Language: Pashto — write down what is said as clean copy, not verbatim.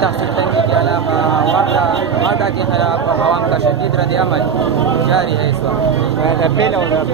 تحصیل تنگی के अलावा वार्डा के खिलाफ आवाम का शदीद रद्द अमल जारी है इस वक्त।